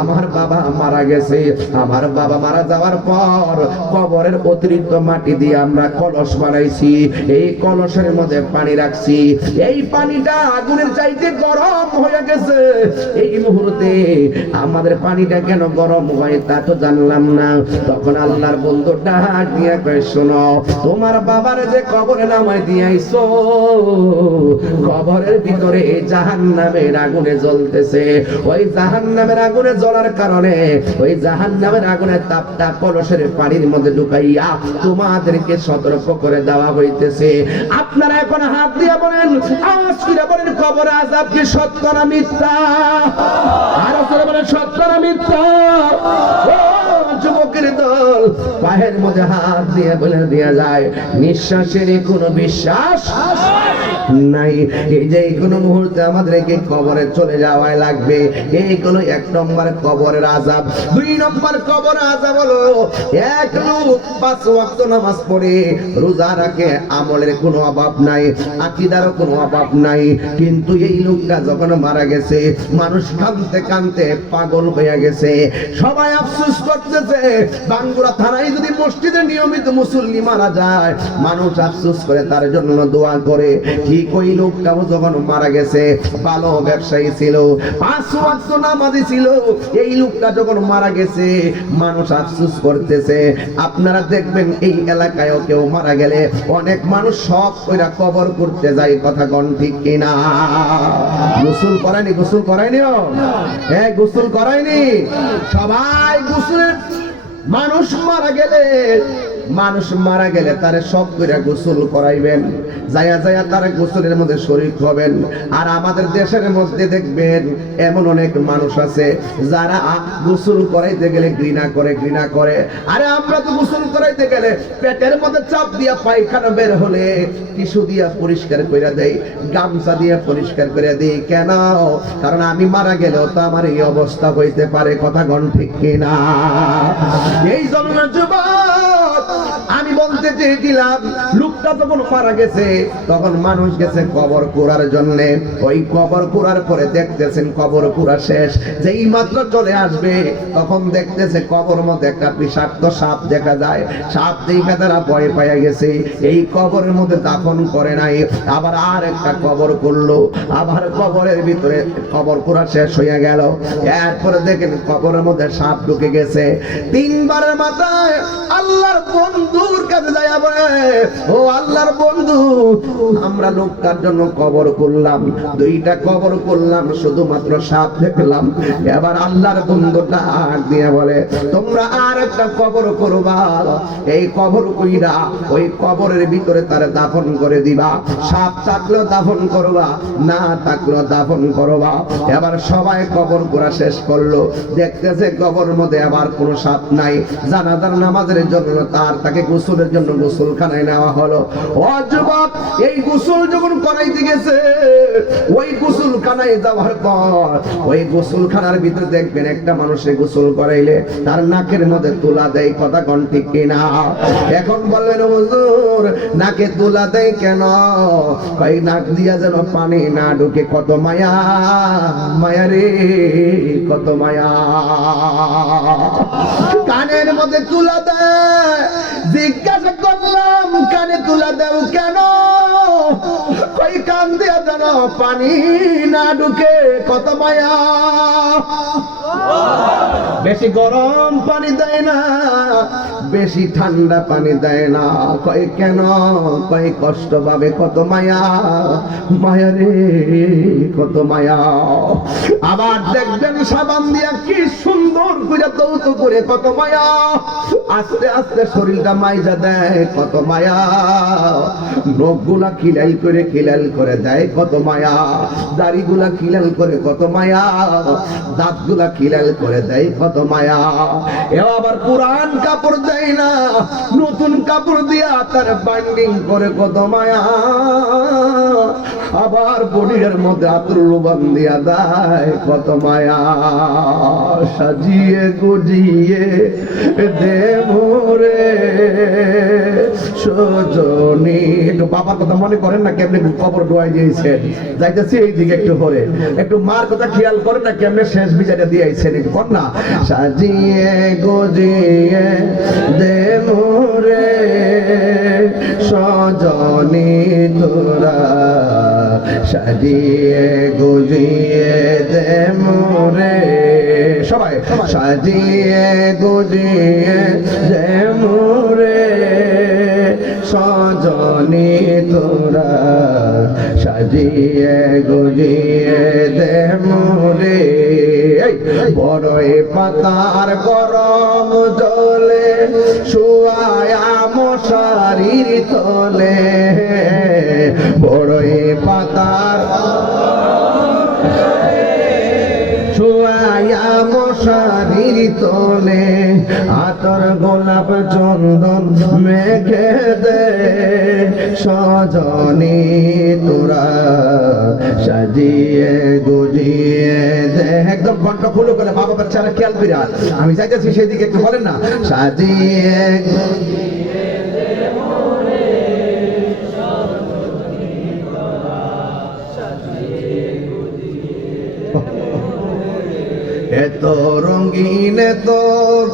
আমার বাবা মারা গেছে। আমার বাবা মারা যাওয়ার পর কবরের অতিরিক্ত মাটি দিয়ে আমরা কলস বানাইছি। এই কলসের মধ্যে পানি রাখছি। এই পানিটা আগুনের চাইতে গরম হয়ে গেছে। এই মুহূর্তে আমাদের পানিটা কেন গরম হয় তা তো জানলাম না। তখন আল্লাহর বন্ধু ডাক দিয়ে কয়, শোনো, তোমার বাবার যে কবরে নামায় দিয়াইছো, কবরের ভিতরে জাহান নামের আগুনে জ্বলতেছে। ওই জাহান নামের আগুনে জ্বলার কারণে ওই জাহান নামের তাপটা কলসের পানির মধ্যে ঢুকাইয়া তোমাদেরকে সতর্ক করে দেওয়া হইতেছে। আপনারা এখন হাত দিয়ে বলেন বলেন, কবর আজাব কি মিথ্যা। বলেন মিথ্যা। যুবকের দল, পায়ের মধ্যে হাত দিয়ে বলে দেওয়া যায়, নিঃশ্বাসের কোনো বিশ্বাস নাই। এই যে কোনো মুহূর্তে আমাদেরকে কবরে চলে যাওয়াই লাগবে? এই কোনো এক নম্বর কবরের আজাব দুই নম্বর কবর আজাব হলো, এক লোক পাঁচ ওয়াক্ত নামাজ পড়ে, রোজা রাখে, আমলের কোনো অভাব নাই, আকিদারও কোনো অভাব নাই। কিন্তু এই লোকটা যখন মারা গেছে, মানুষ কানতে কানতে পাগল হয়ে গেছে। সবাই আফসোস করতেছে, বাঙ্গুরা থানায় যদি মসজিদে নিয়মিত মুসল্লি মারা যায়, মানুষ আফসোস করে তার জন্য দোয়া করে। ঠিক ওই লোকটাও যখন মারা গেছে, ভালো ব্যবসায়ী ছিল, পাঁচ নামাজি ছিল, এই লোকটা যখন মারা গেছে, মানুষ করতেছে। আপনারা দেখবেন এই কেউ মারা গেলে অনেক মানুষ সব কইরা কবর করতে যায়, কথা ঠিক কিনা? গোসল করায়নি গোসল করায়নি? হ্যাঁ গোসল করায়নি। সবাই গোসলের মানুষ মারা গেলে মানুষ মারা গেলে তারে সব করে গোসল করাইবেন যায়া যায়া তারা গোসলের মধ্যে শরীর হবেন। আর আমাদের দেশের মধ্যে দেখবেন, এমন অনেক মানুষ আছে যারা গোসল করাইতে গেলে ঘৃণা করে ঘৃণা করে। আরে আমরা তো গোসল করাইতে গেলে পেটের মধ্যে চাপ দিয়া পায়খানা বের হলে টিস্যু দিয়া পরিষ্কার করে দেই, গামছা দিয়ে পরিষ্কার করে দেই। কেন? কারণ আমি মারা গেলেও তো আমার এই অবস্থা হইতে পারে, কথা গণ ঠিক কিনা? এই জন্য যুবক আমি চেয়েছিলাম, লোকটা যখন মারা গেছে, তখন মানুষ গেছে কবর কুড়ার জন্য। ওই কবর কুড়ার পরে দেখতেছেন কবর কুড়া শেষ। যেই মাত্র চলে আসবে, তখন দেখতেছে কবর মধ্যে একটা বিষাক্ত সাপ দেখা যায়। সাপ দেখে তারা ভয় পাইয়া গেছে। এই কবরের মধ্যে দাফন করে নাই। আবার আর একটা কবর করল। আবার কবরের ভিতরে কবর কুড়া শেষ হয়ে গেল। এরপরে দেখেন কবরের মধ্যে সাপ ঢুকে গেছে। তিনবারের মাথায় আল্লাহর বন্ধুর কাছে আমরা লোকটার জন্য কবর করলাম, দুইটা কবর করলাম, শুধুমাত্র সাপ এবার আল্লাহর দিয়ে বলে, তোমরা আর একটা কবর করবা। এই কবর কইরা ওই কবরের ভিতরে তার দাফন করে দিবা। সাপ থাকলেও দাফন করবা, না থাকলেও দাফন করবা। এবার সবাই কবর করা শেষ করল। দেখতেছে কবরের মধ্যে আবার কোনো সাপ নাই। জানাজার নামাজের জন্য তার তাকে গোসলের জন্য গোসলখানায় নেওয়া হলো। ও এই গোসল যখন করাইতে গেছে, ওই গোসলখানায় যাওয়ার পর ওই গোসলখানার ভিতরে দেখবেন একটা মানুষের গোসল করাইলে তার নাকের মধ্যে তুলা দেয়, কথা কোন ঠিক কিনা? এখন বলবেন, হুজুর, নাকে তুলা দেয় কেন? কই নাক দিয়া যেন পানি না ঢুকে। কত মায়া মায়া রে, কত মায়া। কানের মধ্যে তুলা দেয়, জিজ্ঞাসা করলাম কানে তুলা দেও কেন? কই কান দিয়া যেন পানি না ঢুকে, কত মায়া। বেশি গরম পানি দেয় না, বেশি ঠান্ডা পানি দেয় না। কয় কেন? কয় কষ্ট পাবে, কত মায়া। মায়া রে, কত মায়া। আবার দেখবেন সাবান দিয়া কি সুন্দর করে দৌত করে কত মায়া। আস্তে আস্তে শরীরটা মাইজা দেয়, কত মায়া। নখগুলা খিলাল করে খিলাল করে দেয়, কত মায়া। দাড়িগুলা খিলাল করে, কত মায়া। দাঁতগুলা খিলাল করে দেয়, কত মায়া। এ আবার পুরান কাপড় দেয় না, নতুন কাপড় দিয়া তার বাইন্ডিং করে, কত মায়া। আবার বডির মধ্যে আতরুল বান্দিয়া দেয় কত মায়া। সাজিয়ে গুজিয়ে দে মোরে, সজনী। বাবার কথা মনে করেন না, কেমনি কবর ডোয়াই দিয়েছেন। যাইতেছি এই দিকে একটু পরে একটু মার কথা খেয়াল করে না, কেমনে শেষ বিচারটা দিয়েছেন একটু কর না? সাজিয়ে গজিয়ে দে মোরে সজনী তোরা। সাজিয়ে গুজিয়ে দে মোরে সবাই সাজিয়ে গুজিয়ে দে মোরে সজনী তোরা সাজিয়ে গুজিয়ে দে মোরে বড়ই পাতার গরম জলে শুয়ায়া মশারির তলে। বড়ই পাতার মশারির তলে আতর গোলাপ চন্দন মেঘে দে। সজনী তোরা সাজিয়ে গুজিয়ে দে। একদম কণ্ঠ খুলো করে বাবা ছাড়া খেয়াল বিরাট। আমি চাইতেছি সেদিকে একটু বলেন না। সাজিয়ে এত রঙিন এত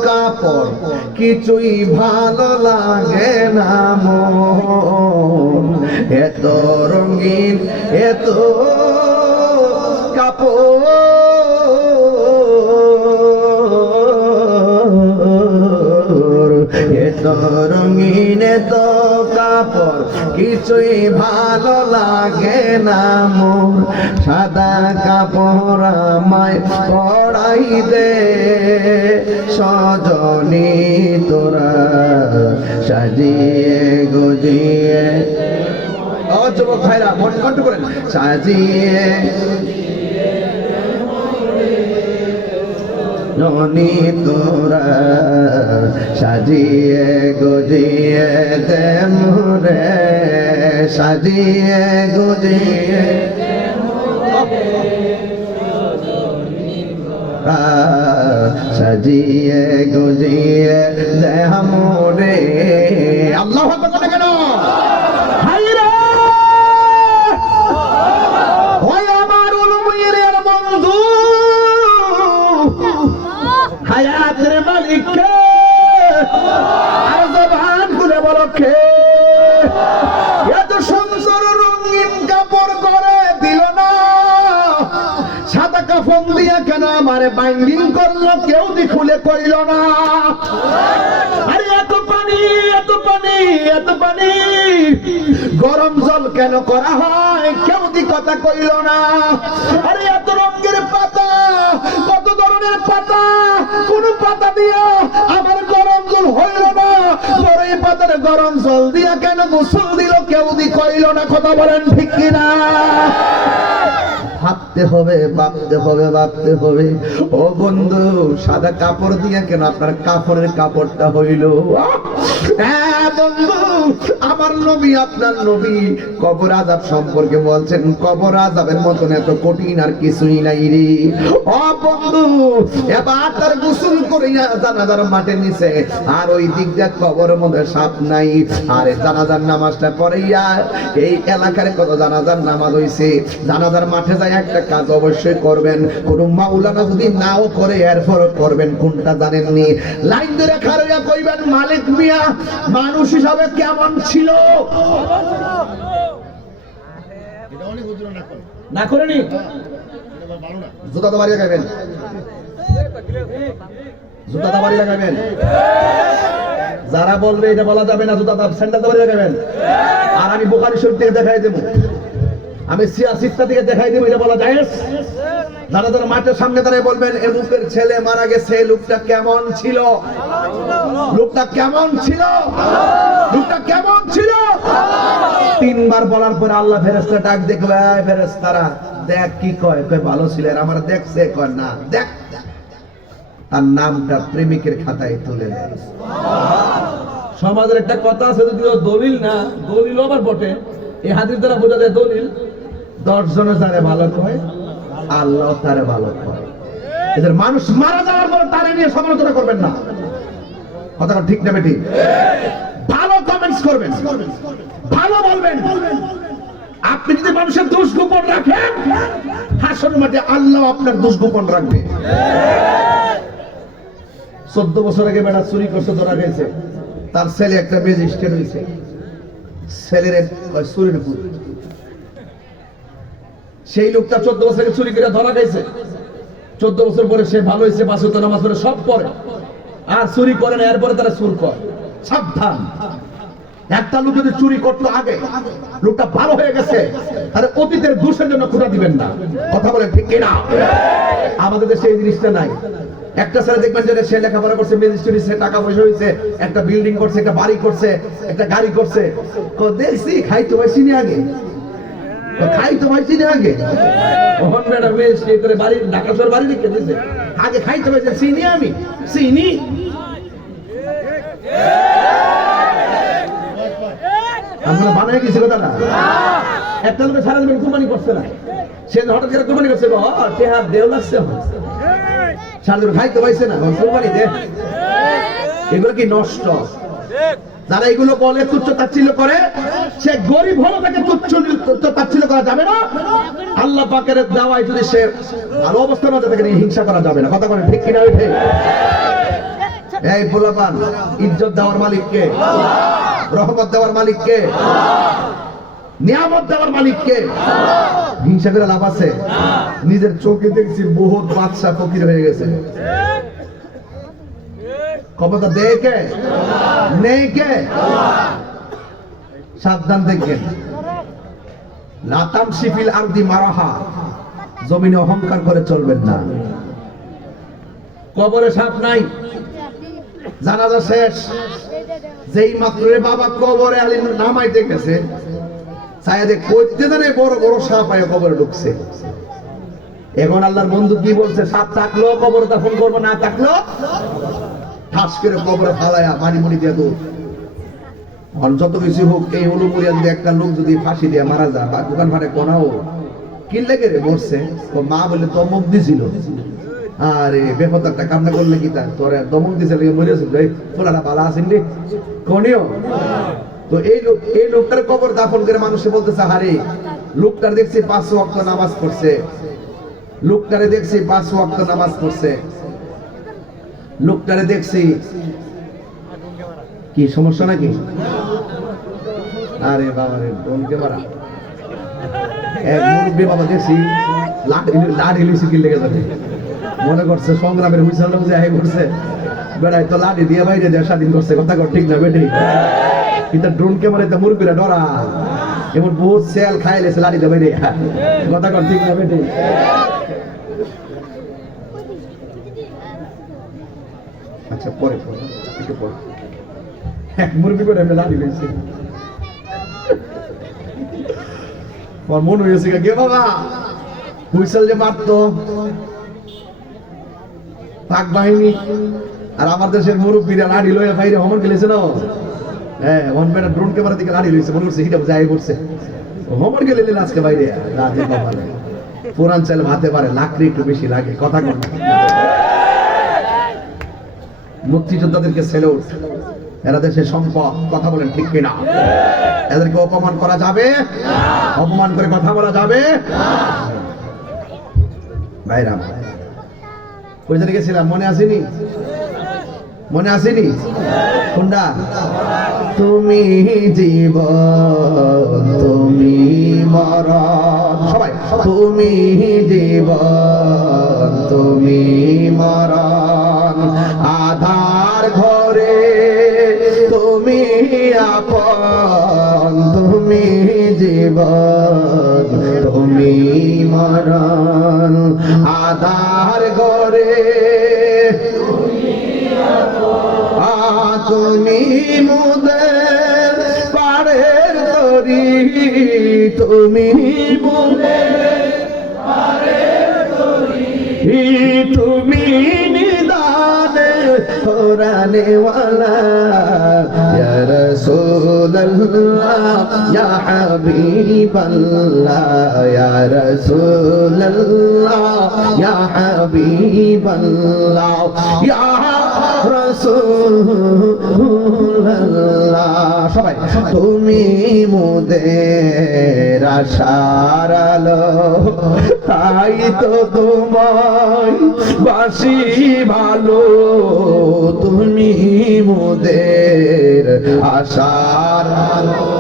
কাপড়, কিছুই ভালো লাগে না এত রঙিন, এত কাপড়, এত রঙিন, এত কাপড় কিছুই ভালো লাগে না মোর সাদা কাপড় আমায় পড়াই দে, সজনী তোরা সাজিয়ে গজিয়ে। যুবক ভাইরা, মন কন্ঠ করেন। সাজিয়ে ননি তোরা সাজিয়ে গজিয়ে দে মোরে সাজিয়ে গজিয়ে সাজিয়ে গজিয়ে দে মোরে। আল্লাহ আমারে বাইন্ডিং করল, কেউ খুলে কইল না। আরে এত পানি এত পানি এত পানি। গরম জল কেন করা হয়? কেউ দি কথা কইল না। আরে এত রঙের পাতা, কত ধরনের পাতা। কোন পাতা দিয়া আমার গরম জল হইল না। এই পাতার গরম জল দিয়া কেন গোসল দিল? কেউ দি কইল না, কথা বলেন ঠিক কিনা? ভাবতে হবে ভাবতে হবে ভাবতে হবে। ও বন্ধু, সাদা কাপড় দিয়ে কেন আপনার কাপড়ের কাপড়টা হইল? হ্যাঁ আমার নবী, আপনার নবী। কবর আজাব সম্পর্কে বলছেন, কবর আজাবের মতন এত কঠিন আর কিছুই নাই রে। ও বন্ধু, এবার তার গোসল জানাজার মাঠে নিছে, আর ওই দিক দিয়ে মধ্যে সাপ নাই। আর জানাজার নামাজটা পড়াইয়া, এই এলাকার কত জানাজার নামাজ হইছে? জানাজার মাঠে যায় একটা কাজ অবশ্যই করবেন। কোন মাওলানা যদি নাও করে এরপর করবেন কোনটা জানেননি? লাইন ধরে খারইয়া কইবেন মালিক মিয়া মানুষ হিসাবে কেমন ছিল? না করেনি? জুতা তো বাড়ি লাগাবেন জুতা তো বাড়ি লাগাবেন যারা বলবে এটা বলা যাবে না জুতা স্যান্ডেল তো বাড়ি লাগাবেন আর আমি বোকারি শরীর থেকে দেখাই দেবো। আমি সিয়া সিস্তা থেকে দেখাই দিব, এটা বলা যায় যারা যারা মাঠের সামনে দাঁড়িয়ে বলবেন, এ মুখের ছেলে মারা গেছে, লোকটা কেমন ছিল? লোকটা কেমন ছিল? লোকটা কেমন ছিল? তিনবার বলার পরে আল্লাহ ফেরেস্তা ডাক দেখবে ফেরেস্তারা দেখ কি কয় কয় ভালো ছিলেন আমার দেখছে কয় না, দেখ। তার নামটা প্রেমিকের খাতায় তুলে দেয় সমাজের একটা কথা আছে যদিও দলিল না দলিল আবার বটে। এই হাদিস দ্বারা বোঝা যায় দলিল দশ জনে ভালো কয়, আল্লাহ তারে ভালো কয়। এদের মানুষ মারা যাওয়ার পরে তারে নিয়ে সমালোচনা করবেন না। কথা ঠিক না বেটি ভালো কমেন্টস করবেন। ভালো বলবেন। আপনি যদি মানুষের দোষ গোপন রাখেন, হাসর মাঠে আল্লাহ আপনার দোষ গোপন রাখবে। চোদ্দ বছর আগে বেড়া চুরি করছে, ধরা গেছে তার ছেলে একটা ম্যাজিস্ট্রেট হয়েছে। ছেলের চুরির। সেই লোকটা চোদ্দ বছর চুরি করে ধরা গেছে চোদ্দ বছর পরে সে ভালো হয়েছে, পাঁচ হতো নামাজ পড়ে, সব পড়ে আর চুরি করে না, এরপরে তারা চুর করে। সাবধান। একটা লোক যদি চুরি করতো আগে, লোকটা ভালো হয়ে গেছে, তাহলে অতীতের দোষের জন্য খোঁটা দিবেন না। কথা বলে ঠিক কিনা? আমাদের দেশে এই জিনিসটা নাই। একটা ছেলে দেখবেন যে সে লেখাপড়া করছে ম্যাজিস্ট্রেট সে টাকা পয়সা হয়েছে, একটা বিল্ডিং করছে, একটা বাড়ি করছে, একটা গাড়ি করছে। তো দেখছি খাই তো ভাই চিনি আগে। তো খাই তো ভাই চিনি আগে। ওহন ম্যাডাম ম্যাজিস্ট্রেট করে বাড়ি শহর বাড়ি রেখে দিয়েছে। আগে খাই তো ভাই চিনি আমি। চিনি? আমরা বানায় গেছি কথা না? একটা লোকে সারা জীবন কুরবানি করছে না। সে হঠাৎ করে কুরবানি করছে গো চেহার দেও লাগছে সারা জীবন খাইতে পাইছে না কুরবানি দে। এগুলো কি নষ্ট? যারা এগুলো বলে তুচ্ছ তাচ্ছিল্য করে, সে গরিব হলো তাকে তুচ্ছ তুচ্ছ তাচ্ছিল্য করা যাবে না। আল্লাহ পাকের দেওয়ায় যদি সে ভালো অবস্থার মধ্যে তাকে নিয়ে হিংসা করা যাবে না। কথা বলেন, ঠিক কিনা ওইঠে এই পোলাপান, ইজ্জত দেওয়ার মালিককে রহমত দেওয়ার মালিককে নিয়ামত দেওয়ার মালিককে হিংসা করে লাভ আছে। নিজের চোখে দেখছি বহুত বাদশা ফকির হয়ে গেছে। ক্ষমতা দেয় কে? নেই কে? সাবধান দেখবেন। লাতাম শিফিল আরদি মারাহা। জমিনে অহংকার করে চলবেন না। কবরে সাপ নাই। জানাজা শেষ। যেই মাত্র বাবা কবরে আলী নামাইতে গেছে সায়াদে কইতে জানে বড় বড় সাপ আয় কবরে ঢুকছে। এখন আল্লাহর বন্ধু কি বলছে? সাপ থাকল কবর দাফন করব, না থাকল? ঠাস করে কবরে ফালায়া মানি মুনি দিয়ে দৌড়। যত কিছু হোক, এই অনুমরিয়া যদি একটা লোক যদি ফাঁসি দিয়ে মারা যায়, বা দোকান ফাটে কোনাও কি লেগে রে মরছে? ও মা বলে, দমক দিছিল। আরে বেপত একটা কামনা করলে কি তার? তোর দমক দিছে লেগে মরিয়াছিল এই ফোলাটা ভালো আছেন রে। কোনিও? তো এই লোক, এই লোকটার কবর দাফন করে মানুষে বলতেছে, হারে, লোকটার দেখছি পাঁচ ওয়াক্ত নামাজ পড়ছে। লোকটারে দেখছি পাঁচ ওয়াক্ত নামাজ পড়ছে। লোকটারে দেখছি। কি সমস্যা নাকি? আরে বাবা রে ডোনকে মারা। বাবা দেখছি করছে করছে। তো লাঠি দিয়ে করছে। কথা কর, ঠিক কিন্তু ড্রোন ক্যামেরা তো মুরব্বীরা ডরা। বহুত সেল কথা কর, ঠিক বেটি? আচ্ছা পরে পরে, একটু পরে। এক মুরগি করে আমি লাঠি পেয়েছি আমার মন হয়েছে গে বাবা, হুইসেল যে মারতো, পাক বাহিনী আর আমার দেশের মুরব্বীরা লাড়ি লয়ে বাইরে হমন গেলেছে না? হ্যাঁ হন বেটা ড্রোন ক্যামেরা দিকে লাড়ি লইছে, মনে করছে হিটা যাই করছে হমন গেলে আজকে বাইরে। রাতে বাবা, পুরান চাল ভাতে পারে, লাকড়ি একটু বেশি লাগে, কথা কর মুক্তিযোদ্ধাদেরকে সেলুট এরা দেশের সম্পদ, কথা বলেন ঠিক কিনা? এদেরকে অপমান করা যাবে? অপমান করে কথা বলা যাবে? ভাইরা কই জানি গেছিলাম, মনে আসেনি? মনে আসেনি? কোনটা? তুমি জীব তুমি মরণ। সবাই তুমি জীব তুমি মরণ। আধার ঘরে, তুমি আপন, তুমি জীবন, তুমি মরণ। আধার ঘরে, তুমি মুদের পাড়ের তরি, তুমি মুদের তুমি নিদানে কোরআনেওয়ালা ইয়া রাসূলুল্লাহ ইয়া حبيب الله يا رسول الله يا حبيب الله يا رسول الله সবাই তুমি মোদের আশার আলো তাই তো তোমায় বাসি ভালো তুমি মোদের আশার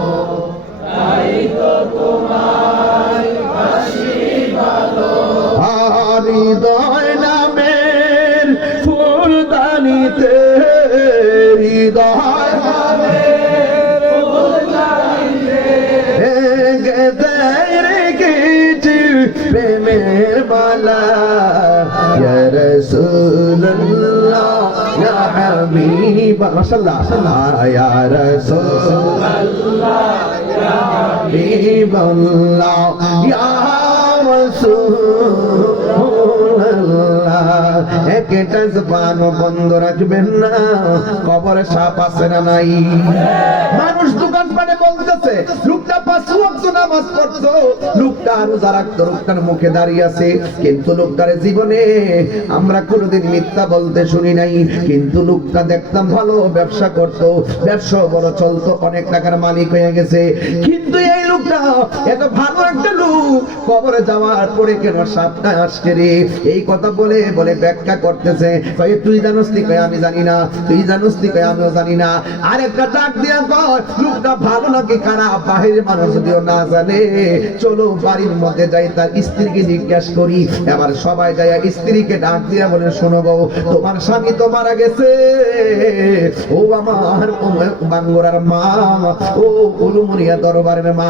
একটা জবান বন্ধ রাখবেন না কবরে সাপ আছে না নাই মানুষ দোকান বলতেছে লোকটা পাঁচ ওয়াক্ত নামাজ পড়তো। লোকটা রোজা রাখতো লোকটার মুখে দাঁড়িয়ে আছে। কিন্তু লোকটার জীবনে আমরা কোনোদিন মিথ্যা বলতে শুনি নাই। কিন্তু লোকটা দেখতাম ভালো ব্যবসা করতো। ব্যবসা বড় চলতো, অনেক টাকার মালিক হয়ে গেছে। কিন্তু এই লোকটা এত ভালো একটা লোক, কবরে যাওয়ার পরে কেন সাপটা আসছে রে? এই কথা বলে বলে ব্যাখ্যা করতেছে। তুই জানোস নি? কয়ে, আমি জানি না। তুই জানোস নি? কয়ে, আমিও জানি না। আর একটা ডাক দিয়া কর লোকটা ভালো নাকি খারাপ বাহিরের মানুষ যদিও না জানে, চলো বাড়ির মধ্যে যাই, তার স্ত্রীকে জিজ্ঞাসা করি। এবার সবাই যায়, স্ত্রীকে ডাক দিয়া বলে, শোনো গো, তোমার স্বামী তো মারা গেছে। ও আমার বাঙ্গরার মা, ও উলুমুনিয়া দরবারের মা।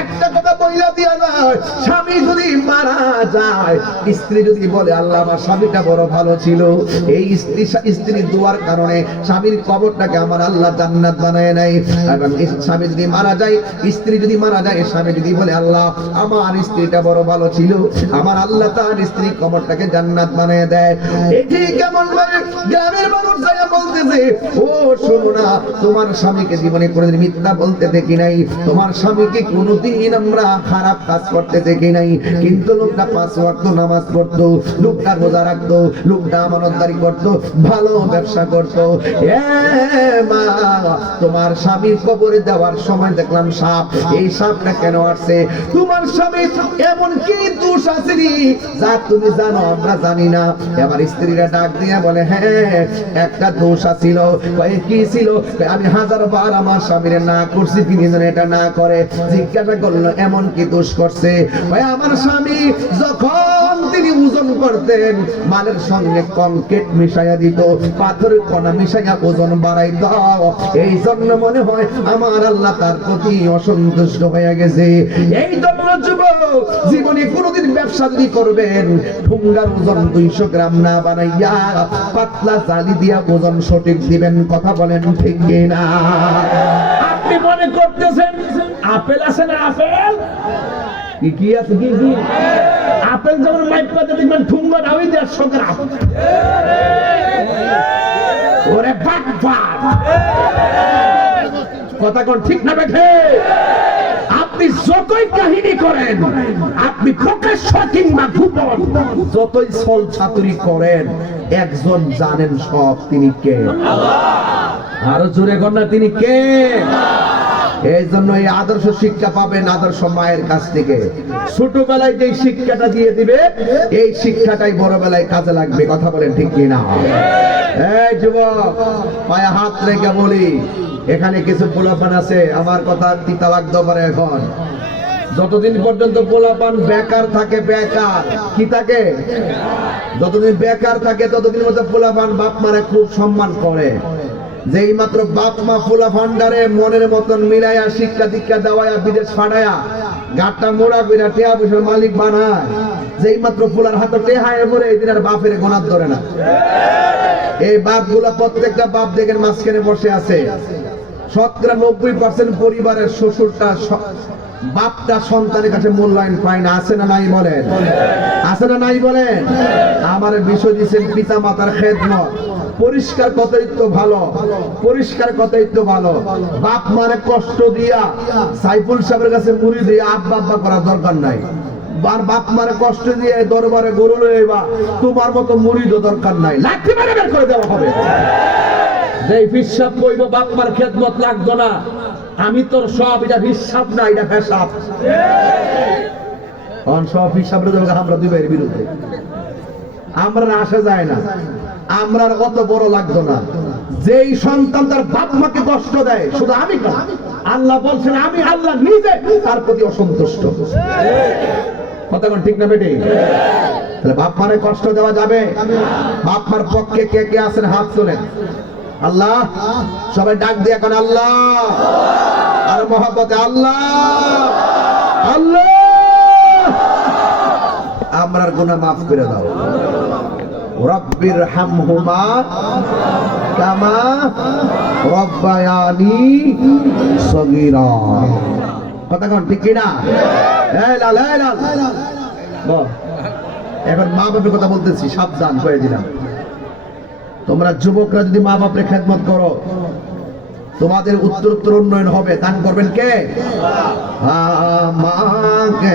একটা কথা বইলা দিয়া যায়, স্বামী যদি মারা যায়, স্ত্রী যদি বলে, আল্লাহ, আমার স্বামীটা বড় ভালো ছিল। এই স্ত্রী স্ত্রী দুয়ার কারণে স্বামীর কবরটাকে আমার আল্লাহ জান্নাত বানায় নাই। এবং স্বামী যদি মারা যায়, স্ত্রী যদি মারা যায়, স্বামী যদি বলে, আল্লাহ, আমার স্ত্রীটা বড় ভালো ছিল। আমার আল্লাহ তার স্ত্রী কবরটাকে জান্নাত বানায় দেয়। এটি কেমন ভাবে গ্রামের মানুষ যায় বলতেছে, ও, শোনো না, তোমার স্বামীকে জীবনে কোনোদিন মিথ্যা বলতে দেখি নাই। তোমার স্বামীকে কোনোদিন আমরা খারাপ কাজ করতে দেখি নাই। কিন্তু লোকটা পাঁচ ওয়াক্ত নামাজ পড়তো, লোকটা রোজা রাখতো, লোকটা আমানতদারি করতো, ভালো ব্যবসা করতো। এ মা, তোমার স্বামীর কবরে দেওয়ার সময় দেখলাম সাপ। এই সাপটা কেন আসছে? তোমার স্বামী এমন কি দোষ আসেনি যা তুমি জানো, আমরা জানি না। এবার স্ত্রীরা ডাক দিয়ে বলে হ্যাঁ একটা দোষ আছিল। কি ছিল? আমি হাজার বার আমার স্বামীর না করছি, তিনি যেন এটা না করে। জিজ্ঞাসা করল, এমন কি দোষ করছে? ভাই আমার স্বামী যখন তিনি ওজন করতেন। মালের সঙ্গে কংক্রিট মিশাইয়া দিত, পাথরের কণা মিশাইয়া ওজন বাড়াই দাও এই জন্য মনে হয় আমার আল্লাহ তার প্রতি অসন্তুষ্ট হয়ে গেছে। এই জন্য যুবক, জীবনে কোনোদিন ব্যবসা যদি করবেন ঠুঙ্গার ওজন দুইশো গ্রাম না বানাইয়া পাতলা জালি দিয়া ওজন সঠিক দিবেন, কথা বলেন ঠিক না আপনি মনে করতেছেন, আপেল আছে না আপেল? কি আছে, কি কি? আপেল যখন পাতে দেখবেন ঠুঙ্গা দেড়শো গ্রাম ওরে বাট বাট কথা কোন ঠিক না বেঠে? আপনি যতই কাহিনী করেন, আপনি প্রকাশ্য কিংবা গোপন, যতই ছল ছাতুরি করেন, একজন জানেন সব তিনি কে। আরও জোরে না, তিনি কে? এই জন্য এই আদর্শ শিক্ষা পাবেন আদর্শ মায়ের কাছ থেকে। ছোটবেলায় যে শিক্ষাটা দিয়ে দিবে, এই শিক্ষাটাই বড়বেলায় কাজে লাগবে। কথা বলেন ঠিক কিনা? এই যুবক, পায়ে হাত রেখে বলি, এখানে কিছু পোলাপান আছে, আমার কথা তিতা লাগতে পারে এখন। যতদিন পর্যন্ত পোলাপান বেকার থাকে, বেকার। কি থাকে? যতদিন বেকার থাকে ততদিন মধ্যে পোলাপান বাপ মারে খুব সম্মান করে। যেই মাত্র বাপ মা পোলা ভান্ডারে মনের মতন মিলাইয়া শিক্ষা দীক্ষা দেওয়ায়া, বিদেশ ফাটায়া গাটটা মোড়া কইরা টেয়া পয়সার মালিক বানায়। যেই মাত্র পোলার হাতে টেহায় পরে এই দিন আর বাপের গোনার ধরে না। এই বাপগুলা প্রত্যেকটা বাপ দেখেন মাঝখানে বসে আছে। শতকরা নব্বই পার্সেন্ট পরিবারের শ্বশুরটা বাপটা সন্তানের কাছে মূল্যায়ন পায় না। আছে না নাই বলেন? আছে না নাই বলেন? আমার বিষয় দিচ্ছেন পিতা মাতার খেদমত। পরিষ্কার কতই তো ভালো, পরিষ্কার কতই তো ভালো। বাপ মারে কষ্ট দিয়া সাইফুল সাহেবের কাছে মুড়ি দিয়ে আব্বা আব্বা করার দরকার নাই। বার বাপ মারে কষ্ট দিয়ে দরবারে গরু লইবা তোমার মতো মুড়িদও দরকার নাই। লাঠি মেরে বের করে দেওয়া হবে। যে হিসাব কইব, বাপ মার খেদমত লাগতো না। আমি তোর সব, এটা হিসাব না, এটা ফেসাব অন সব হিসাবে আমরা দুই ভাইয়ের বিরুদ্ধে। আমরা আসা যায় না। আমরা আর অত বড় লাগতো না। যেই সন্তান তার বাপ মাকে কষ্ট দেয়, শুধু আমি আল্লাহ বলছেন, আমি আল্লাহ নিজে। তার প্রতি অসন্তুষ্ট। কথা ঠিক না বেটে? তাহলে বাপ মারে কষ্ট দেওয়া যাবে। বাপ মার পক্ষে কে কে আছেন হাত তোলেন। আল্লাহ, সবাই ডাক দিয়ে এখন আল্লাহ। আর মহাব্বতে, আল্লাহ। আল্লাহ। আমরার গুনাহ মাফ করে দাও। রব্বির হামহুমা কামা রব্বায়ানি সগীরা। কথা কোন, ঠিক কি না এই লাল এই লাল। এখন মা বাপের কথা বলতেছি, সাবধান করে দিলাম। তোমরা যুবকরা যদি মা বাপের খেদমত করো, তোমাদের উত্তর উত্তর উন্নয়ন হবে। দান করবেন কে? আমাকে